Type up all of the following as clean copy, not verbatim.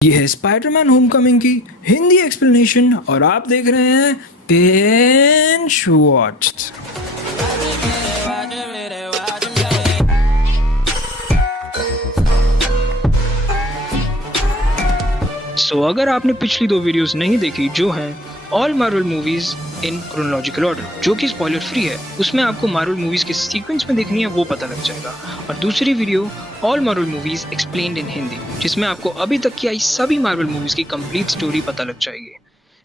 ये है Spiderman Homecoming की हिंदी एक्सप्लेनेशन और आप देख रहे हैं बेंच वॉच। अगर आपने पिछली दो वीडियोस नहीं देखी जो हैं all Marvel movies in chronological order जो कि स्पॉइलर फ्री है, उसमें आपको मार्वल मूवीज के सीक्वेंस में देखनी है वो पता लग जाएगा। और दूसरी video all Marvel movies explained इन हिंदी जिसमें आपको अभी तक की आई सभी मार्वल मूवीज की कंप्लीट स्टोरी पता लग जाएगी।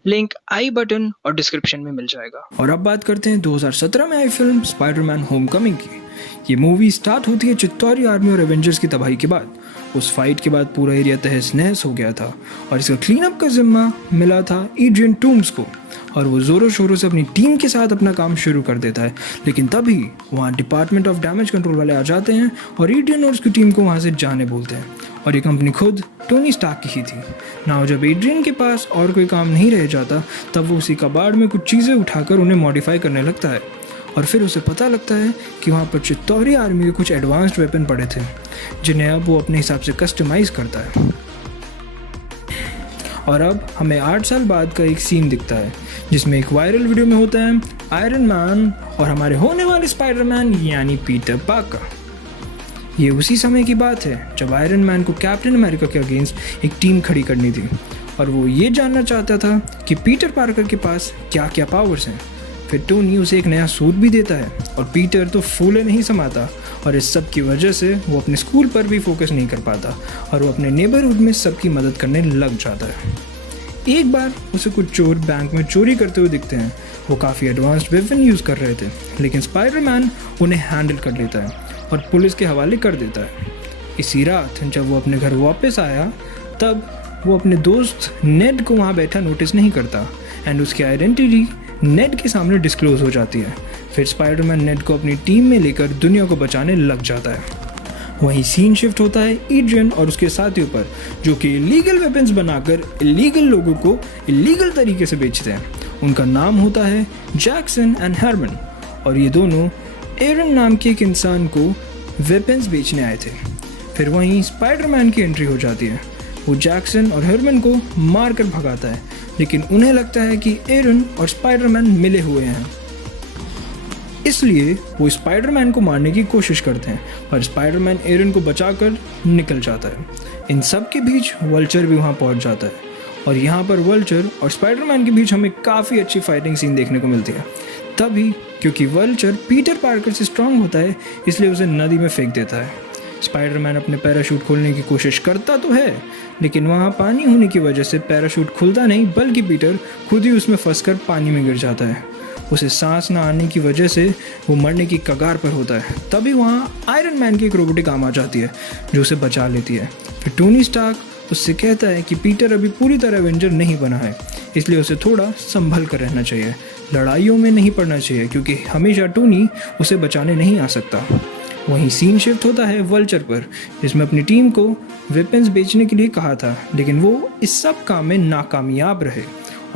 लिंक आई बटन और डिस्क्रिप्शन में मिल जाएगा। और अब बात करते हैं 2017 में आई फिल्म स्पाइडरमैन होमकमिंग की। ये मूवी स्टार्ट होती है चित्तौरी आर्मी और एवेंजर्स की तबाही के बाद। उस फाइट के बाद पूरा एरिया तहस नहस हो गया था और इसका क्लीन अप का जिम्मा मिला था एड्रियन टूम्स को और वो जोरों शोरों से अपनी टीम के साथ अपना काम शुरू कर देता है। लेकिन तभी वहाँ डिपार्टमेंट ऑफ डैमेज कंट्रोल वाले आ जाते हैं और एड्रियन और उसकी टीम को वहाँ से जाने बोलते हैं। और ये कंपनी खुद टोनी स्टार्क की ही थी ना। जब एड्रियन के पास और कोई काम नहीं रह जाता तब वो उसी कबाड़ में कुछ चीज़ें उठाकर उन्हें मॉडिफाई करने लगता है और फिर उसे पता लगता है कि वहाँ पर चित्तौरी आर्मी के कुछ एडवांस्ड वेपन पड़े थे जिन्हें अब वो अपने हिसाब से कस्टमाइज करता है। और अब हमें 8 साल बाद का एक सीन दिखता है जिसमें एक वायरल वीडियो में होता है आयरन मैन और हमारे होने वाले स्पाइडरमैन यानी पीटर पार्कर। ये उसी समय की बात है जब आयरन मैन को कैप्टन अमेरिका के अगेंस्ट एक टीम खड़ी करनी थी और वो ये जानना चाहता था कि पीटर पार्कर के पास क्या क्या पावर्स हैं। फिर टोनी उसे एक नया सूट भी देता है और पीटर तो फूले नहीं समाता और इस सब की वजह से वो अपने स्कूल पर भी फोकस नहीं कर पाता और वो अपने नेबरहुड में सबकी मदद करने लग जाता है। एक बार उसे कुछ चोर बैंक में चोरी करते हुए दिखते हैं। वो काफ़ी एडवांस्ड वेपन यूज़ कर रहे थे लेकिन स्पाइडरमैन उन्हें हैंडल कर लेता है और पुलिस के हवाले कर देता है। इसी रात जब वो अपने घर वापस आया तब वो अपने दोस्त नेड को वहाँ बैठा नोटिस नहीं करता एंड उसकी आइडेंटिटी नेड के सामने डिस्क्लोज हो जाती है। फिर स्पाइडरमैन नेड को अपनी टीम में लेकर दुनिया को बचाने लग जाता है। वहीं सीन शिफ्ट होता है एड्रियन और उसके साथियों पर जो कि इलीगल वेपन्स बनाकर इलीगल लोगों को इलीगल तरीके से बेचते हैं। उनका नाम होता है जैक्सन एंड हरमन और ये दोनों एरन नाम के एक इंसान को वेपन्स बेचने आए थे। फिर वहीं स्पाइडरमैन की एंट्री हो जाती है। वो जैक्सन और हरमन को मार कर भगाता है लेकिन उन्हें लगता है कि एरन और स्पाइडरमैन मिले हुए हैं, इसलिए वो स्पाइडरमैन को मारने की कोशिश करते हैं पर स्पाइडरमैन एरन को बचाकर निकल जाता है। इन सब के बीच वल्चर भी वहाँ पहुँच जाता है और यहाँ पर वल्चर और स्पाइडरमैन के बीच हमें काफ़ी अच्छी फाइटिंग सीन देखने को मिलती है। तभी क्योंकि वल्चर पीटर पार्कर से स्ट्रांग होता है इसलिए उसे नदी में फेंक देता है। स्पाइडरमैन अपने पैराशूट खोलने की कोशिश करता तो है लेकिन वहाँ पानी होने की वजह से पैराशूट खुलता नहीं बल्कि पीटर खुद ही उसमें फंसकर पानी में गिर जाता है। उसे सांस ना आने की वजह से वो मरने की कगार पर होता है। तभी वहाँ आयरन मैन की एक रोबोटिक आर्म आ जाती है जो उसे बचा लेती है। फिर टोनी स्टार्क उससे कहता है कि पीटर अभी पूरी तरह एवेंजर नहीं बना है इसलिए उसे थोड़ा संभल कर रहना चाहिए, लड़ाइयों में नहीं पड़ना चाहिए क्योंकि हमेशा टोनी उसे बचाने नहीं आ सकता। वहीं सीन शिफ्ट होता है वल्चर पर जिसमें अपनी टीम को वेपन्स बेचने के लिए कहा था लेकिन वो इस सब काम में नाकामयाब रहे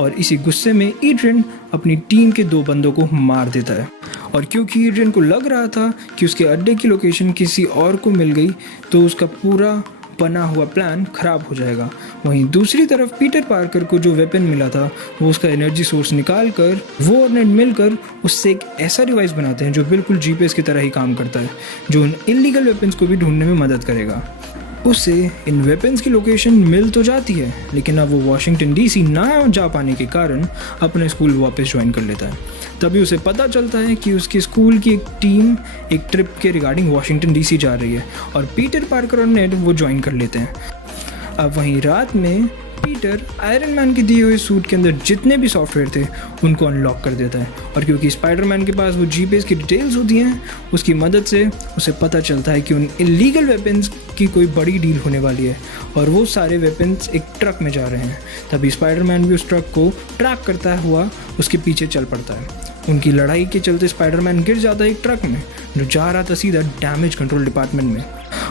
और इसी गुस्से में एड्रियन अपनी टीम के 2 बंदों को मार देता है। और क्योंकि एड्रियन को लग रहा था कि उसके अड्डे की लोकेशन किसी और को मिल गई तो उसका पूरा बना हुआ प्लान खराब हो जाएगा। वहीं दूसरी तरफ पीटर पार्कर को जो वेपन मिला था वो उसका एनर्जी सोर्स निकाल कर वो और नेड मिलकर उससे एक ऐसा डिवाइस बनाते हैं जो बिल्कुल जीपीएस की तरह ही काम करता है जो उन इलीगल वेपन्स को भी ढूंढने में मदद करेगा। उससे इन वेपन्स की लोकेशन मिल तो जाती है लेकिन अब वो वाशिंगटन डीसी ना जा पाने के कारण अपने स्कूल वापस ज्वाइन कर लेता है। तभी उसे पता चलता है कि उसके स्कूल की एक टीम एक ट्रिप के रिगार्डिंग वाशिंगटन डीसी जा रही है और पीटर पार्कर और नेड वो ज्वाइन कर लेते हैं। अब वहीं रात में पीटर आयरन मैन के दिए हुए सूट के अंदर जितने भी सॉफ्टवेयर थे उनको अनलॉक कर देता है और क्योंकि स्पाइडरमैन के पास वो जीपीएस की डिटेल्स होती हैं उसकी मदद से उसे पता चलता है कि उन इलीगल वेपन्स की कोई बड़ी डील होने वाली है और वो सारे वेपन्स एक ट्रक में जा रहे हैं। तभी स्पाइडरमैन भी उस ट्रक को ट्रैक करता हुआ उसके पीछे चल पड़ता है। उनकी लड़ाई के चलते स्पाइडरमैन गिर जाता है एक ट्रक में जो जा रहा था सीधा डैमेज कंट्रोल डिपार्टमेंट में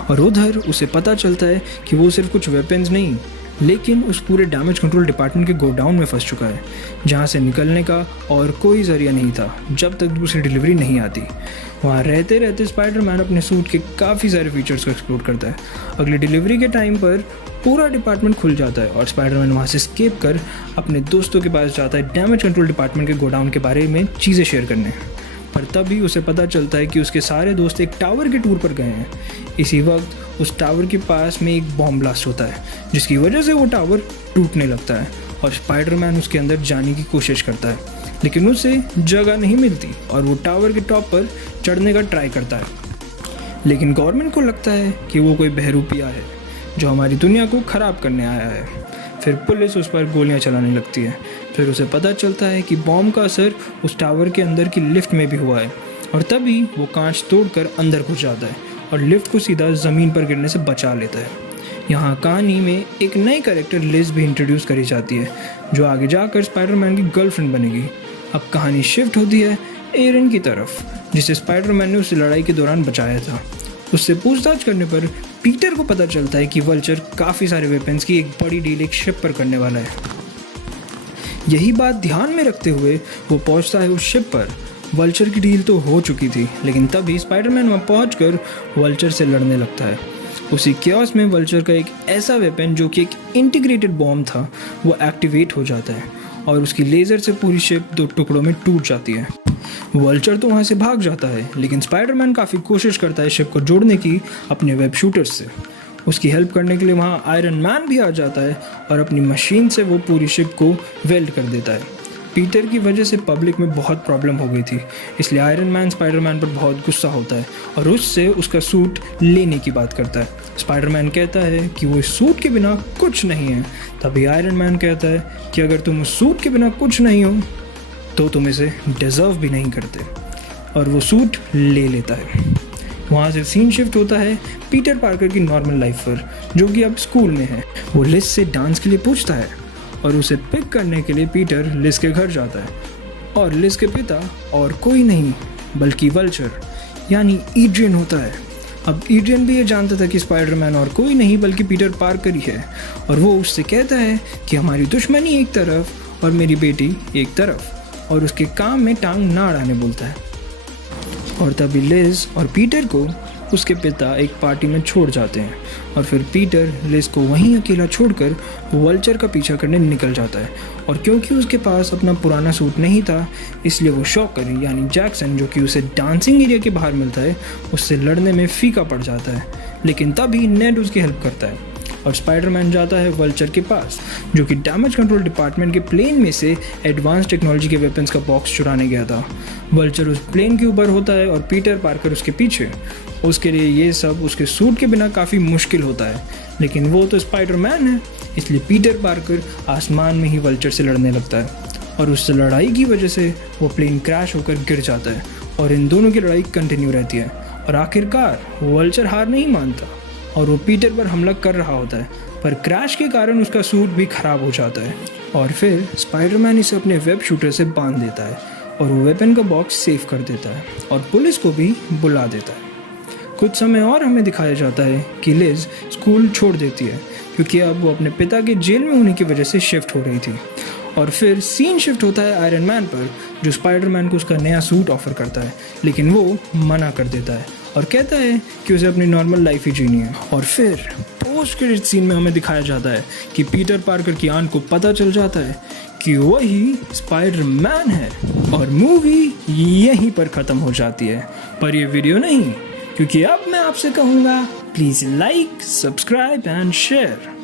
और उधर उसे पता चलता है कि वो सिर्फ कुछ वेपन्स नहीं लेकिन उस पूरे डैमेज कंट्रोल डिपार्टमेंट के गोडाउन में फंस चुका है, जहाँ से निकलने का और कोई जरिया नहीं था जब तक दूसरी डिलीवरी नहीं आती। वहाँ रहते रहते स्पाइडरमैन अपने सूट के काफ़ी सारे फीचर्स को एक्सप्लोर करता है। अगली डिलीवरी के टाइम पर पूरा डिपार्टमेंट खुल जाता है और स्पाइडरमैन वहाँ से एस्केप कर अपने दोस्तों के पास जाता है डैमेज कंट्रोल डिपार्टमेंट के गोडाउन के बारे में चीज़ें शेयर करने। पर तभी उसे पता चलता है कि उसके सारे दोस्त एक टावर के टूर पर गए हैं। इसी वक्त उस टावर के पास में एक बॉम्ब ब्लास्ट होता है, जिसकी वजह से वो टावर टूटने लगता है और स्पाइडरमैन उसके अंदर जाने की कोशिश करता है, लेकिन उसे जगह नहीं मिलती और वो टावर के टॉप पर चढ़ने का ट्राई करता है। लेकिन गवर्नमेंट को लगता है कि वो कोई बहरूपिया है जो हमारी दुनिया को ख़राब करने आया है। फिर पुलिस उस पर गोलियां चलाने लगती है। फिर उसे पता चलता है कि बॉम्ब का असर उस टावर के अंदर की लिफ्ट में भी हुआ है और तभी वो कांच तोड़कर अंदर घुस जाता है और लिफ्ट को सीधा ज़मीन पर गिरने से बचा लेता है। यहाँ कहानी में एक नई कैरेक्टर लिज भी इंट्रोड्यूस करी जाती है, जो आगे जाकर स्पाइडरमैन की गर्लफ्रेंड बनेगी। अब कहानी शिफ्ट होती है एरन की तरफ, जिसे स्पाइडरमैन ने उस लड़ाई के दौरान बचाया था। उससे पूछताछ करने पर पीटर को पता चलता है कि वल्चर काफ़ी सारे वेपन्स की एक बड़ी डील एक शिप पर करने वाला है। यही बात ध्यान में रखते हुए वो पहुंचता है उस शिप पर। वल्चर की डील तो हो चुकी थी, लेकिन तभी स्पाइडरमैन वहाँ पहुंचकर वल्चर से लड़ने लगता है। उसी क्योस में वल्चर का एक ऐसा वेपन जो कि एक इंटीग्रेटेड बॉम्ब था वो एक्टिवेट हो जाता है और उसकी लेज़र से पूरी शिप 2 टुकड़ों में टूट जाती है। वल्चर तो वहाँ से भाग जाता है, लेकिन स्पाइडरमैन काफ़ी कोशिश करता है शिप को जोड़ने की अपने वेब शूटर्स से। उसकी हेल्प करने के लिए वहाँ आयरन मैन भी आ जाता है और अपनी मशीन से वो पूरी शिप को वेल्ड कर देता है। पीटर की वजह से पब्लिक में बहुत प्रॉब्लम हो गई थी, इसलिए आयरन मैन स्पाइडरमैन पर बहुत गुस्सा होता है और उससे उसका सूट लेने की बात करता है। स्पाइडरमैन कहता है कि वो इस सूट के बिना कुछ नहीं है। तभी आयरन मैन कहता है कि अगर तुम उस सूट के बिना कुछ नहीं हो तो तुम इसे डिज़र्व भी नहीं करते, और वो सूट ले लेता है। वहाँ से सीन शिफ्ट होता है पीटर पार्कर की नॉर्मल लाइफ पर, जो कि अब स्कूल में है। वो लिज से डांस के लिए पूछता है और उसे पिक करने के लिए पीटर लिज के घर जाता है और लिज के पिता और कोई नहीं बल्कि वल्चर यानी एड्रियन होता है। अब एड्रियन भी ये जानता था कि स्पाइडरमैन और कोई नहीं बल्कि पीटर पार्कर ही है, और वो उससे कहता है कि हमारी दुश्मनी एक तरफ और मेरी बेटी एक तरफ, और उसके काम में टांग ना अड़ाने बोलता है। और तभी लिज और पीटर को उसके पिता एक पार्टी में छोड़ जाते हैं और फिर पीटर लिज को वहीं अकेला छोड़कर वल्चर का पीछा करने निकल जाता है। और क्योंकि उसके पास अपना पुराना सूट नहीं था, इसलिए वो शॉकर यानी जैक्सन, जो कि उसे डांसिंग एरिया के बाहर मिलता है, उससे लड़ने में फीका पड़ जाता है। लेकिन तभी नेड उसकी हेल्प करता है और स्पाइडरमैन जाता है वल्चर के पास, जो कि डैमेज कंट्रोल डिपार्टमेंट के प्लेन में से एडवांस टेक्नोलॉजी के वेपन्स का बॉक्स चुराने गया था। वल्चर उस प्लेन के ऊपर होता है और पीटर पार्कर उसके पीछे। उसके लिए ये सब उसके सूट के बिना काफ़ी मुश्किल होता है, लेकिन वो तो स्पाइडरमैन है, इसलिए पीटर पार्कर आसमान में ही वल्चर से लड़ने लगता है और उस लड़ाई की वजह से वो प्लेन क्रैश होकर गिर जाता है और इन दोनों की लड़ाई कंटिन्यू रहती है। और आखिरकार वल्चर हार नहीं मानता और वो पीटर पर हमला कर रहा होता है, पर क्रैश के कारण उसका सूट भी ख़राब हो जाता है और फिर स्पाइडरमैन इसे अपने वेब शूटर से बांध देता है और वो वेपन का बॉक्स सेव कर देता है और पुलिस को भी बुला देता है। कुछ समय और हमें दिखाया जाता है कि लिज स्कूल छोड़ देती है क्योंकि अब वो अपने पिता के जेल में होने की वजह से शिफ्ट हो रही थी। और फिर सीन शिफ्ट होता है आयरन मैन पर, जो स्पाइडरमैन को उसका नया सूट ऑफर करता है, लेकिन वो मना कर देता है और कहता है कि उसे अपनी नॉर्मल लाइफ ही जीनी है। और फिर पोस्ट क्रेडिट सीन में हमें दिखाया जाता है कि पीटर पार्कर की आंट को पता चल जाता है कि वही स्पाइडरमैन है और मूवी यहीं पर ख़त्म हो जाती है। पर ये वीडियो नहीं, क्योंकि अब मैं आपसे कहूँगा please like, subscribe and share.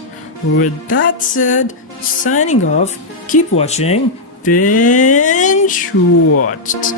With that said, signing off, keep watching, binge watched.